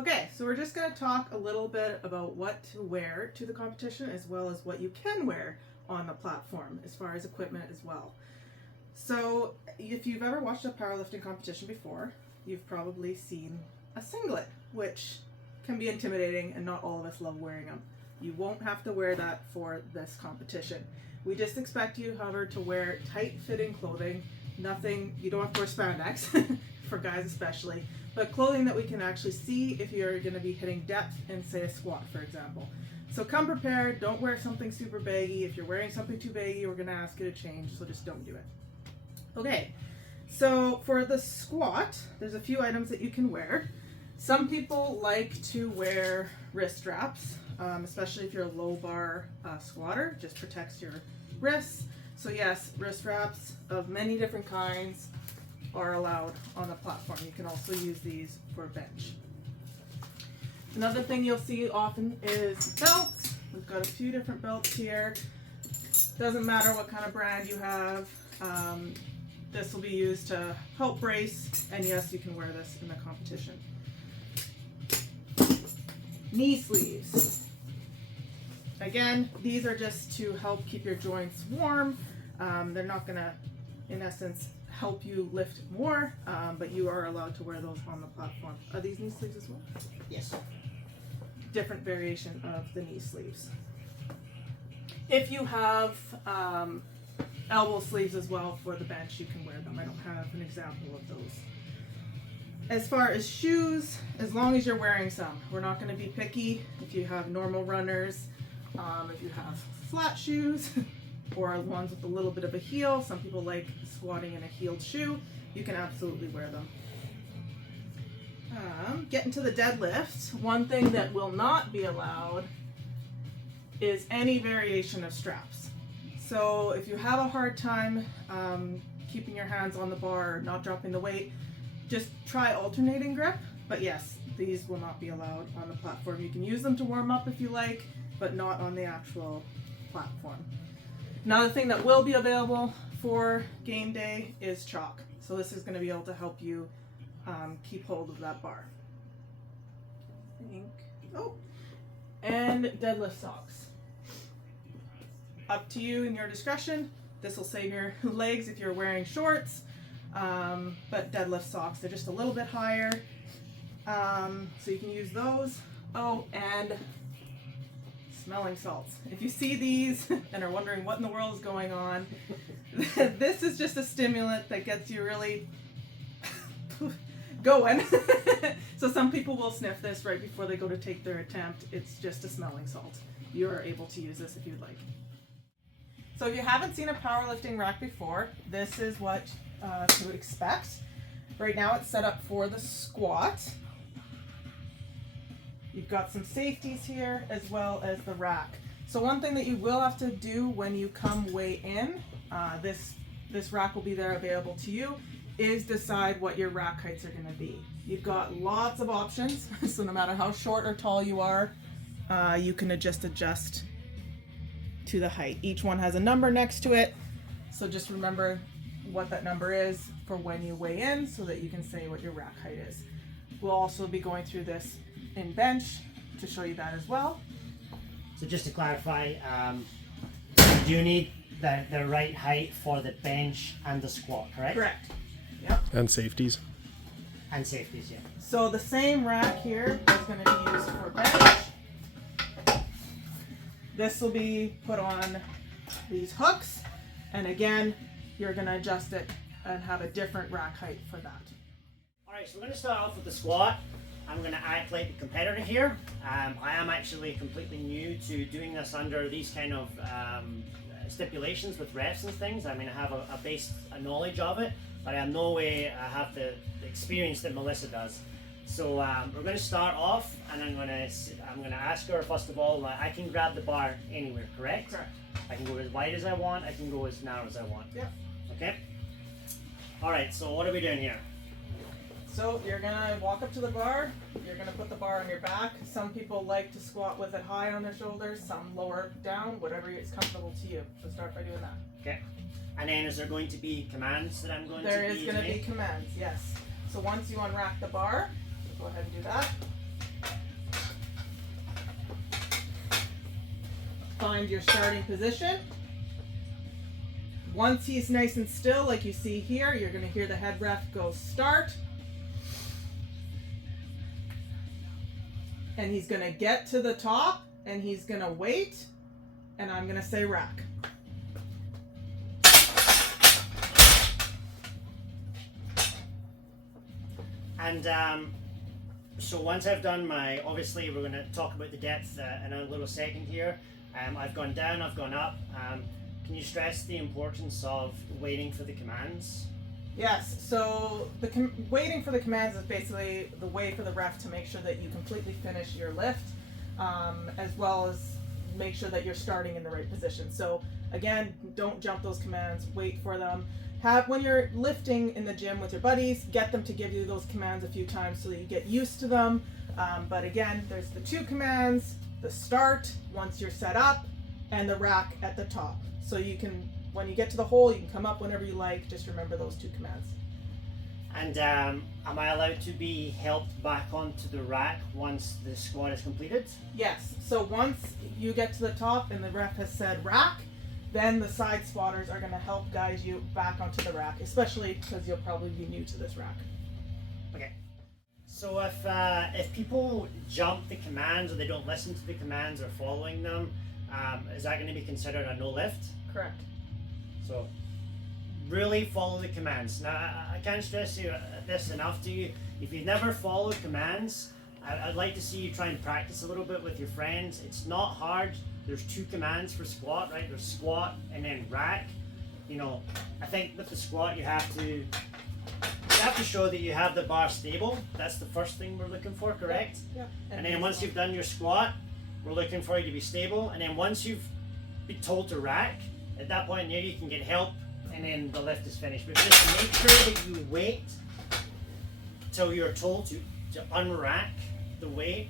Okay, so we're just going to talk a little bit about what to wear to the competition as well as what you can wear on the platform as far as equipment as well. So if you've ever watched a powerlifting competition before, you've probably seen a singlet, which can be intimidating and not all of us love wearing them. You won't have to wear that for this competition. We just expect you, however, to wear tight-fitting clothing. Nothing, you don't have to wear spandex, for guys especially, but clothing that we can actually see if you're going to be hitting depth in, say, a squat, for example. So come prepared, don't wear something super baggy. If you're wearing something too baggy, we're going to ask you to change, so just don't do it. Okay, so for the squat, there's a few items that you can wear. Some people like to wear wrist straps, especially if you're a low bar squatter, just protects your wrists. So yes, wrist straps of many different kinds are allowed on the platform. You can also use these for bench. Another thing you'll see often is belts. We've got a few different belts here. Doesn't matter what kind of brand you have. This will be used to help brace, and yes, you can wear this in the competition. Knee sleeves. Again, these are just to help keep your joints warm. They're not gonna, in essence, help you lift more, but you are allowed to wear those on the platform. Are these knee sleeves as well? Yes. Different variation of the knee sleeves. If you have elbow sleeves as well for the bench, you can wear them. I don't have an example of those. As far as shoes, as long as you're wearing some. We're not going to be picky. If you have normal runners, if you have flat shoes, or ones with a little bit of a heel, some people like squatting in a heeled shoe, you can absolutely wear them. Getting to the deadlift, one thing that will not be allowed is any variation of straps. So if you have a hard time keeping your hands on the bar or not dropping the weight, just try alternating grip. But yes, these will not be allowed on the platform. You can use them to warm up if you like, but not on the actual platform. Another thing that will be available for game day is chalk. So this is going to be able to help you keep hold of that bar. And deadlift socks. Up to you in your discretion. This will save your legs if you're wearing shorts, but deadlift socks, they're just a little bit higher, so you can use those. Oh, and smelling salts. If you see these and are wondering what in the world is going on, this is just a stimulant that gets you really going. So some people will sniff this right before they go to take their attempt. It's just a smelling salt. You are able to use this if you'd like. So if you haven't seen a powerlifting rack before, this is what to expect. Right now it's set up for the squat. You've got some safeties here as well as the rack. So one thing that you will have to do when you come weigh in, this rack will be there available to you, is decide what your rack heights are going to be. You've got lots of options, so no matter how short or tall you are, you can adjust to the height. Each one has a number next to it, so just remember what that number is for when you weigh in so that you can say what your rack height is. We'll also be going through this in bench to show you that as well. So just to clarify, you do need the right height for the bench and the squat, correct? Correct. Yep. And safeties. And safeties, yeah. So the same rack here is going to be used for bench. This will be put on these hooks, and again, you're going to adjust it and have a different rack height for that. Alright, so we're going to start off with the squat. I'm going to act like the competitor here. I am actually completely new to doing this under these kind of stipulations with refs and things. I mean, I have a base knowledge of it, but I have no way I have the experience that Melissa does. So we're going to start off, and I'm going to ask her first of all. I can grab the bar anywhere, correct? Correct. I can go as wide as I want. I can go as narrow as I want. Yep. Okay. All right. So what are we doing here? So you're going to walk up to the bar. You're going to put the bar on your back. Some people like to squat with it high on their shoulders. Some lower down. Whatever is comfortable to you. So start by doing that. Okay. And then is there going to be commands that I'm going to There is going to be commands. Yes. So once you unrack the bar, go ahead and do that. find your starting position. Once he's nice and still, like you see here, you're going to hear the head ref go start. And he's going to get to the top, and he's going to wait, and I'm going to say rack. And so once I've done my, obviously we're going to talk about the depth in a little second here. I've gone down, I've gone up. Can you stress the importance of waiting for the commands? Yes, so waiting for the commands is basically the way for the ref to make sure that you completely finish your lift, as well as make sure that you're starting in the right position. So again, don't jump those commands, wait for them. When you're lifting in the gym with your buddies, get them to give you those commands a few times so that you get used to them. But again, there's the 2 commands, the start once you're set up, and the rack at the top. So you can, when you get to the hole, you can come up whenever you like. Just remember those 2 commands. And am I allowed to be helped back onto the rack once the squat is completed? Yes, so once you get to the top and the ref has said rack, then the side spotters are going to help guide you back onto the rack, especially because you'll probably be new to this rack. Okay. So if people jump the commands or they don't listen to the commands or following them, is that going to be considered a no lift? Correct. So really follow the commands. Now I can't stress this enough to you. If you've never followed commands, I'd like to see you try and practice a little bit with your friends. It's not hard. There's 2 commands for squat, right? There's squat and then rack. You know, I think with the squat you have to show that you have the bar stable. That's the first thing we're looking for, correct? Yeah. And then once you've done your squat, we're looking for you to be stable. And then once you've been told to rack, at that point there you can get help, and then the lift is finished. But just make sure that you wait till you're told to unrack the weight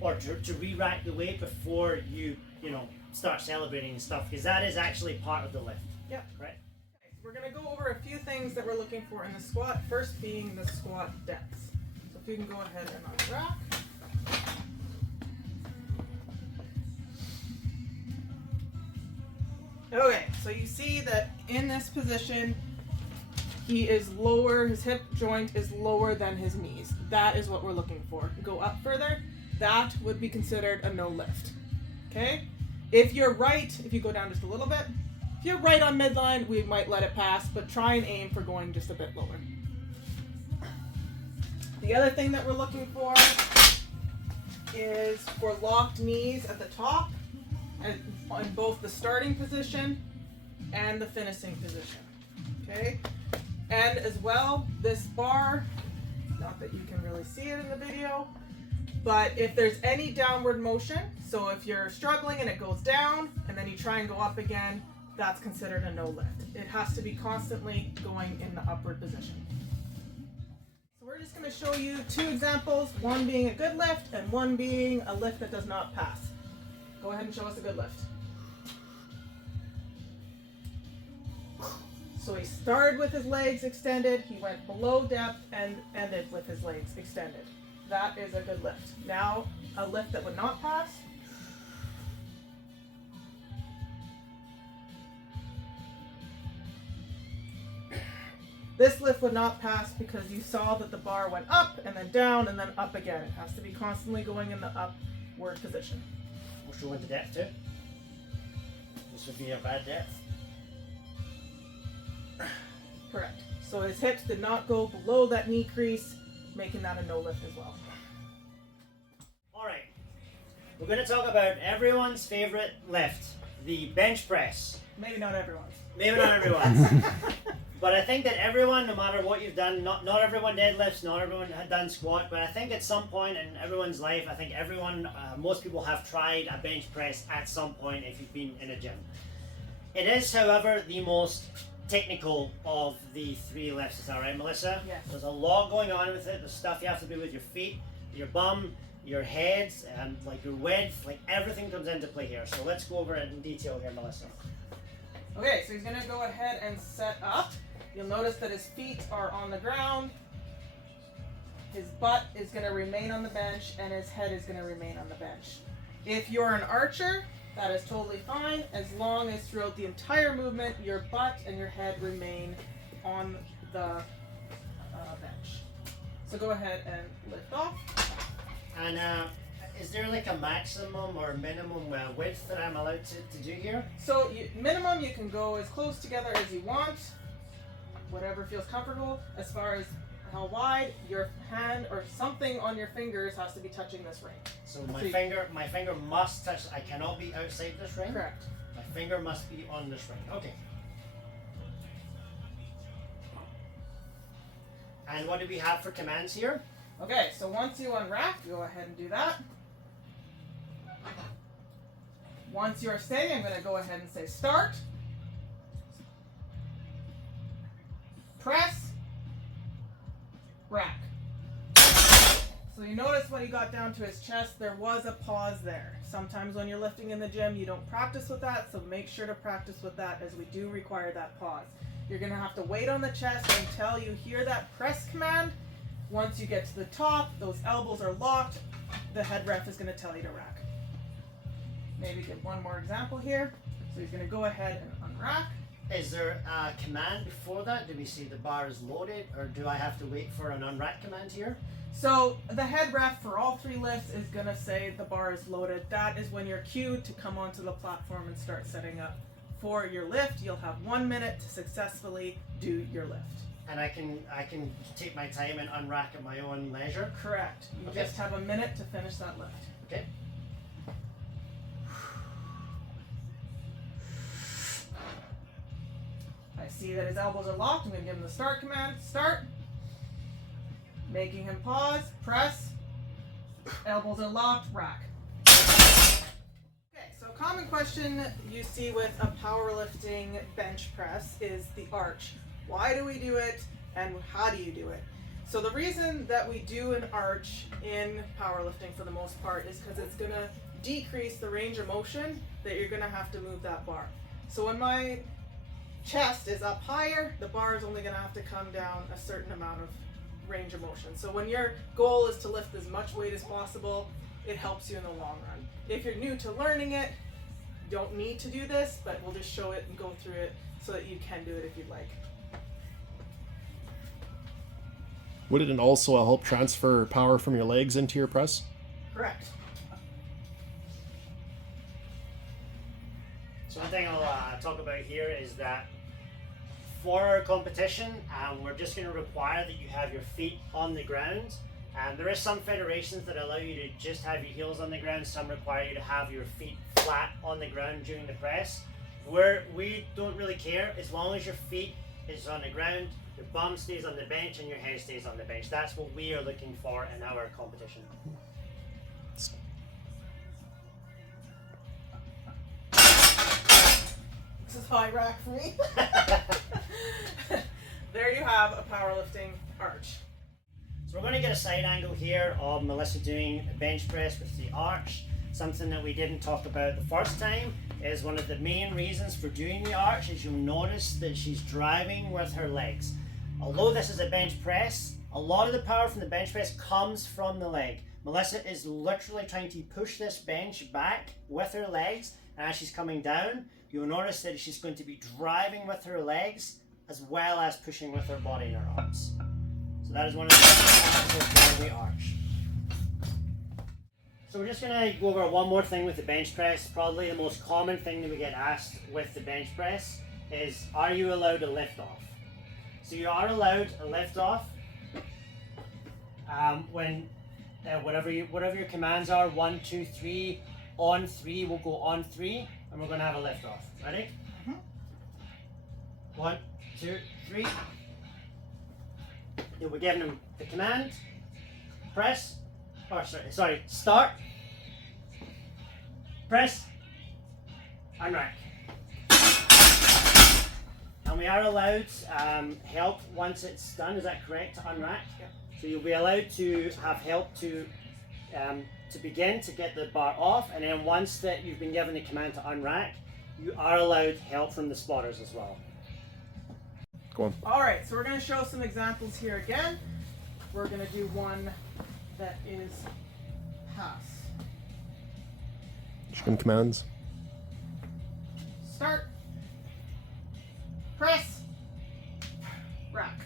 or to re-rack the weight before you start celebrating and stuff, because that is actually part of the lift. Yep. Right? We're going to go over a few things that we're looking for in the squat, first being the squat depth. So if you can go ahead and unrack. Okay, so you see that in this position, he is lower, his hip joint is lower than his knees. That is what we're looking for. Go up further, that would be considered a no lift. Okay? If you're right, if you go down just a little bit, if you're right on midline, we might let it pass, but try and aim for going just a bit lower. The other thing that we're looking for is for locked knees at the top, and on both the starting position and the finishing position. Okay? And as well, this bar, not that you can really see it in the video, but if there's any downward motion, so if you're struggling and it goes down and then you try and go up again, that's considered a no lift. It has to be constantly going in the upward position. So we're just going to show you 2 examples, one being a good lift and one being a lift that does not pass. Go ahead and show us a good lift. So he started with his legs extended, he went below depth and ended with his legs extended. That is a good lift. Now, a lift that would not pass. This lift would not pass because you saw that the bar went up and then down and then up again. It has to be constantly going in the upward position. We'll show into depth too. This would be a bad depth. Correct. So his hips did not go below that knee crease, making that a no lift as well. Alright, we're going to talk about everyone's favorite lift, the bench press. Maybe not everyone's. Maybe not everyone's. But I think that everyone, no matter what you've done, not everyone deadlifts, not everyone had done squat, but I think at some point in everyone's life, I think most people have tried a bench press at some point if you've been in a gym. It is, however, the most technical of the 3 lifts. Is that right, Melissa? Yes. There's a lot going on with it. There's stuff you have to do with your feet, your bum, your heads, and like your width, like everything comes into play here. So let's go over it in detail here, Melissa. Okay, so he's going to go ahead and set up. You'll notice that his feet are on the ground, his butt is going to remain on the bench, and his head is going to remain on the bench. If you're an archer, That is totally fine as long as throughout the entire movement your butt and your head remain on the bench. So go ahead and lift off. And is there like a maximum or minimum width that I'm allowed to do here? So minimum, you can go as close together as you want, whatever feels comfortable. As far as how wide, your hand or something on your fingers has to be touching this ring. So my finger must touch. I cannot be outside this ring. Correct. My finger must be on this ring. Okay. And what do we have for commands here? Okay, so once you unrack, go ahead and do that. Once you're steady, I'm going to go ahead and say start. Press. Rack. So you notice when he got down to his chest, there was a pause there. Sometimes when you're lifting in the gym, you don't practice with that, so make sure to practice with that as we do require that pause. You're going to have to wait on the chest until you hear that press command. Once you get to the top, those elbows are locked, the head ref is going to tell you to rack. Maybe give one more example here. So he's going to go ahead and unrack. Is there a command before that? Do we see the bar is loaded, or do I have to wait for an unrack command here? So the head ref for all 3 lifts is going to say the bar is loaded. That is when you're cued to come onto the platform and start setting up for your lift. You'll have 1 minute to successfully do your lift. And I can take my time and unrack at my own leisure? Correct. You just have a minute to finish that lift. Okay. I see that his elbows are locked. I'm going to give him the start command. Start. Making him pause. Press. Elbows are locked. Rack. Okay, so a common question you see with a powerlifting bench press is the arch. Why do we do it, and how do you do it? So the reason that we do an arch in powerlifting for the most part is because it's going to decrease the range of motion that you're going to have to move that bar. So when my chest is up higher, the bar is only going to have to come down a certain amount of range of motion. So when your goal is to lift as much weight as possible, it helps you in the long run. If you're new to learning it, you don't need to do this, but we'll just show it and go through it so that you can do it if you'd like. Would it also help transfer power from your legs into your press? Correct. So one thing I'll talk about here is that for our competition, we're just going to require that you have your feet on the ground. There is some federations that allow you to just have your heels on the ground. Some require you to have your feet flat on the ground during the press. We don't really care as long as your feet is on the ground, your bum stays on the bench, and your head stays on the bench. That's what we are looking for in our competition. This is high rack for me. There you have a powerlifting arch. So we're going to get a side angle here of Melissa doing a bench press with the arch. Something that we didn't talk about the first time is one of the main reasons for doing the arch is you'll notice that she's driving with her legs. Although this is a bench press, a lot of the power from the bench press comes from the leg. Melissa is literally trying to push this bench back with her legs, and as she's coming down, you'll notice that she's going to be driving with her legs as well as pushing with her body and her arms. So that is one of the things for the arch. So we're just going to go over one more thing with the bench press. Probably the most common thing that we get asked with the bench press is, are you allowed to lift off? So you are allowed a lift off when whatever your commands are, 1, 2, 3, on 3, we'll go on 3, and we're going to have a lift off. Ready? 1, 2, 3. You'll be giving them the command, press, or sorry, start, press, unrack. And we are allowed help once it's done, is that correct, to unrack? Yeah. So you'll be allowed to have help to begin to get the bar off, and then once that you've been given the command to unrack, you are allowed help from the spotters as well. Go on. All right, so we're going to show some examples here again. We're going to do one that is pass. Just give commands. start. Press. Rack.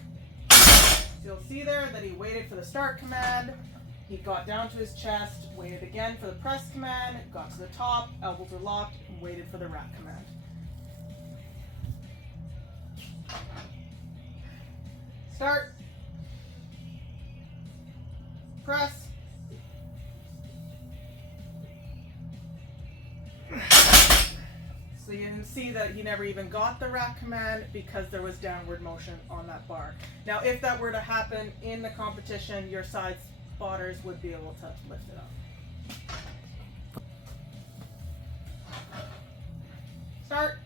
So you'll see there that he waited for the start command. He got down to his chest, waited again for the press command, got to the top, elbows were locked, and waited for the rack command. Start. Press. So you can see that he never even got the rack command because there was downward motion on that bar. Now, if that were to happen in the competition, your side spotters would be able to lift it up. Start.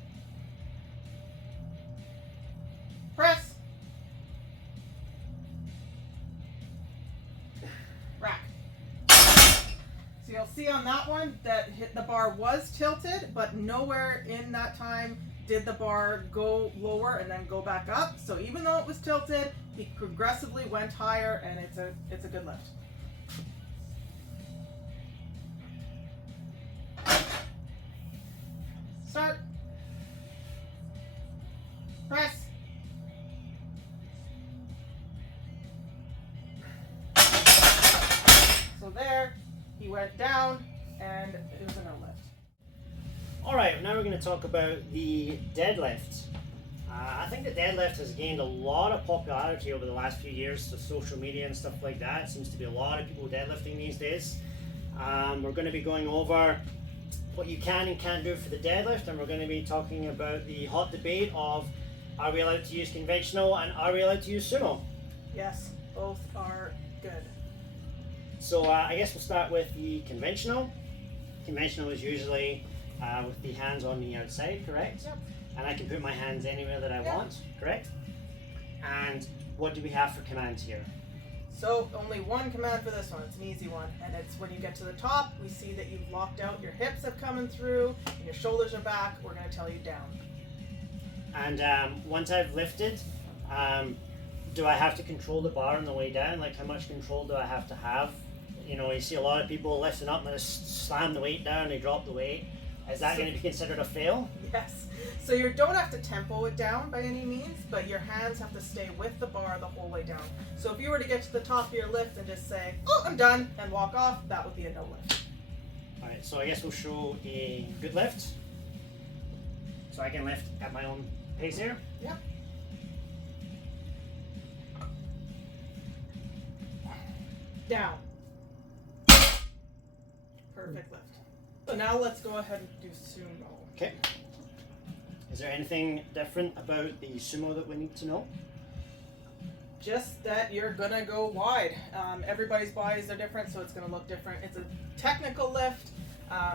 Press. Rack. So you'll see on that one that the bar was tilted, but nowhere in that time did the bar go lower and then go back up. So even though it was tilted, he progressively went higher, and it's a good lift. Start. Press. So there, he went down, and it was a no lift. Alright, now we're going to talk about the deadlift. I think the deadlift has gained a lot of popularity over the last few years with social media and stuff like that. It seems to be a lot of people deadlifting these days. We're going to be going over what you can and can't do for the deadlift, and we're going to be talking about the hot debate of, are we allowed to use conventional and are we allowed to use sumo? Yes, both are good. So I guess we'll start with the conventional. Conventional is usually with the hands on the outside, correct? Yep. And I can put my hands anywhere that I Yep. want, correct? And what do we have for commands here? So only one command for this one. It's an easy one, and it's when you get to the top, we see that you've locked out, your hips have come through, and your shoulders are back. We're going to tell you down. And once I've lifted, do I have to control the bar on the way down? Like, how much control do I have to have? You know, you see a lot of people lifting up and they just slam the weight down, they drop the weight. Is that going to be considered a fail? Yes. So you don't have to tempo it down by any means, but your hands have to stay with the bar the whole way down. So if you were to get to the top of your lift and just say, oh, I'm done, and walk off, that would be a no lift. Alright, so I guess we'll show a good lift. So I can lift at my own pace here. Yep. Down. Perfect lift. So now let's go ahead and do sumo. Okay. Is there anything different about the sumo that we need to know? Just that you're gonna go wide. Everybody's bodies are different, so it's gonna look different. It's a technical lift,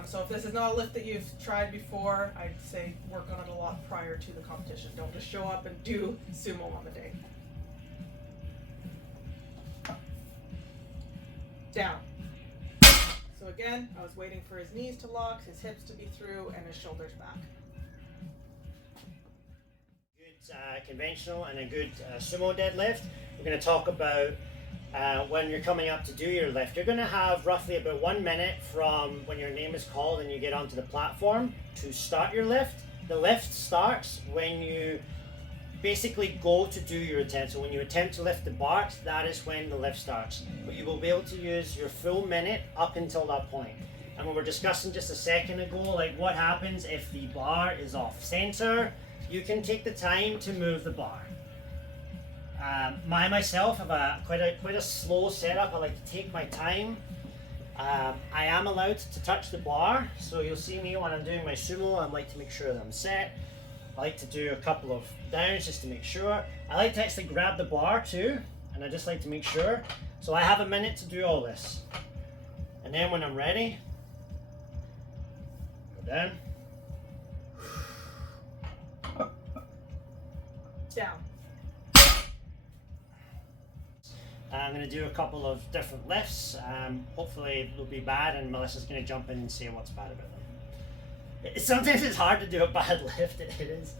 so if this is not a lift that you've tried before, I'd say work on it a lot prior to the competition. Don't just show up and do sumo on the day. Down. So again, I was waiting for his knees to lock, his hips to be through, and his shoulders back. Good conventional and a good sumo deadlift. We're going to talk about when you're coming up to do your lift. You're going to have roughly about 1 minute from when your name is called and you get onto the platform to start your lift. The lift starts when you basically go to do your attempt. So when you attempt to lift the bar, that is when the lift starts. But you will be able to use your full minute up until that point. And we were discussing just a second ago, like what happens if the bar is off center. You can take the time to move the bar. Myself have quite a slow setup. I like to take my time. I am allowed to touch the bar, so you'll see me when I'm doing my sumo. I like to make sure that I'm set. I like to do a couple of downs just to make sure. I like to actually grab the bar too, and I just like to make sure. So I have a minute to do all this. And then when I'm ready, go down. Down. I'm going to do a couple of different lifts. Hopefully they'll be bad, and Melissa's going to jump in and say what's bad about them. Sometimes it's hard to do a bad lift, it is.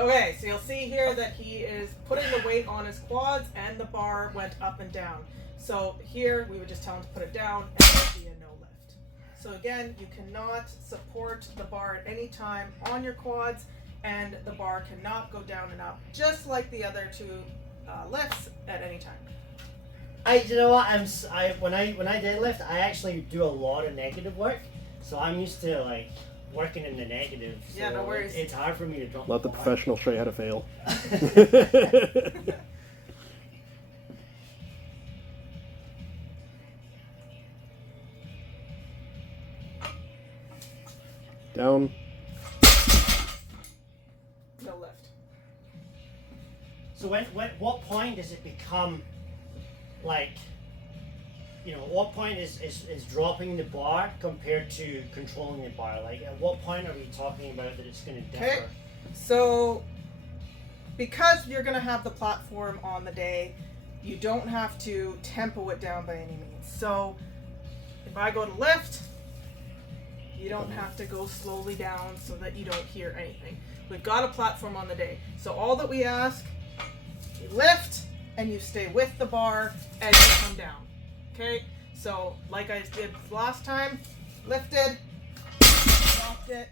Okay, so you'll see here that he is putting the weight on his quads and the bar went up and down. So here we would just tell him to put it down and it would be a no lift. So again, you cannot support the bar at any time on your quads, and the bar cannot go down and up, just like the other two lifts at any time. You know what? When I deadlift, I actually do a lot of negative work, so I'm used to like working in the negative. So Yeah, no worries. It's hard for me to drop. Let the professional show you how to fail. Down. No lift. So what point does it become like, you know, what point is dropping the bar compared to controlling the bar? Like, at what point are we talking about that it's going to differ? Okay. So because you're going to have the platform on the day, you don't have to tempo it down by any means. So if I go to lift, you don't have to go slowly down so that you don't hear anything. We've got a platform on the day. So all that we ask, you lift and you stay with the bar and you come down. Okay? So like I did last time, lifted, dropped it,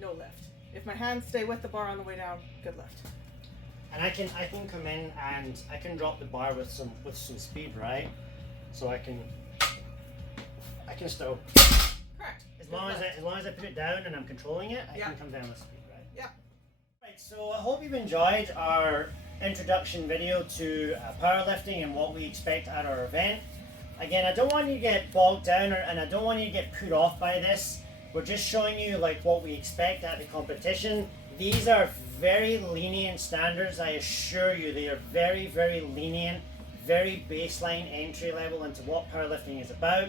no lift. If my hands stay with the bar on the way down, good lift. And I can come in and I can drop the bar with some speed, right? So I can still, Correct. as long as I put it down and I'm controlling it, I can come down with speed, right? Yeah. Right. So I hope you've enjoyed our introduction video to powerlifting and what we expect at our event. Again, I don't want you to get bogged down and I don't want you to get put off by this. We're just showing you like what we expect at the competition. These are very lenient standards, I assure you. They are very, very lenient, very baseline entry level into what powerlifting is about.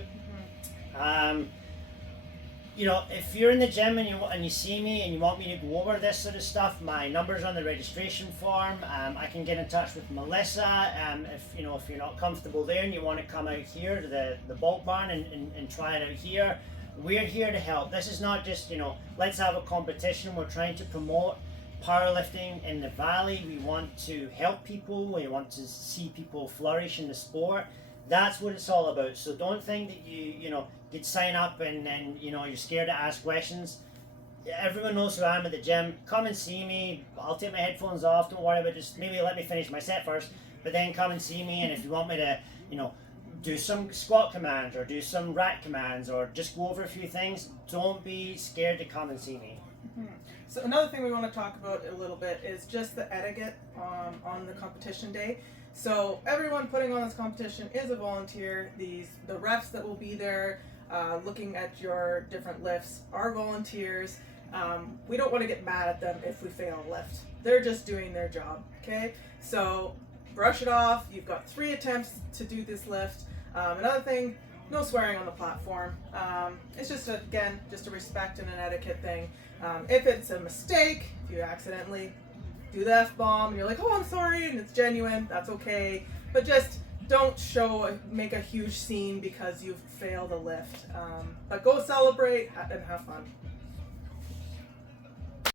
You know, if you're in the gym and you see me and you want me to go over this sort of stuff, my number's on the registration form. I can get in touch with Melissa. If you're not comfortable there and you want to come out here to the bulk barn and try it out here, we're here to help. This is not just, you know, let's have a competition. We're trying to promote powerlifting in the valley. We want to help people. We want to see people flourish in the sport. That's what it's all about. So don't think that you'd sign up and then, you know, you're scared to ask questions. Everyone knows who I am at the gym. Come and see me. I'll take my headphones off. Don't worry about it. Just maybe let me finish my set first, but then come and see me. And if you want me to, you know, do some squat commands or do some rack commands or just go over a few things, don't be scared to come and see me. So another thing we want to talk about a little bit is just the etiquette on the competition day. So everyone putting on this competition is a volunteer. The refs that will be there looking at your different lifts are volunteers. We don't want to get mad at them if we fail a lift. They're just doing their job, okay? So brush it off. You've got 3 attempts to do this lift. Another thing, no swearing on the platform. It's just, again, just a respect and an etiquette thing. If it's a mistake, if you accidentally do the F-bomb and you're like, oh, I'm sorry, and it's genuine, that's okay. But just don't make a huge scene because you've failed a lift. But go celebrate and have fun.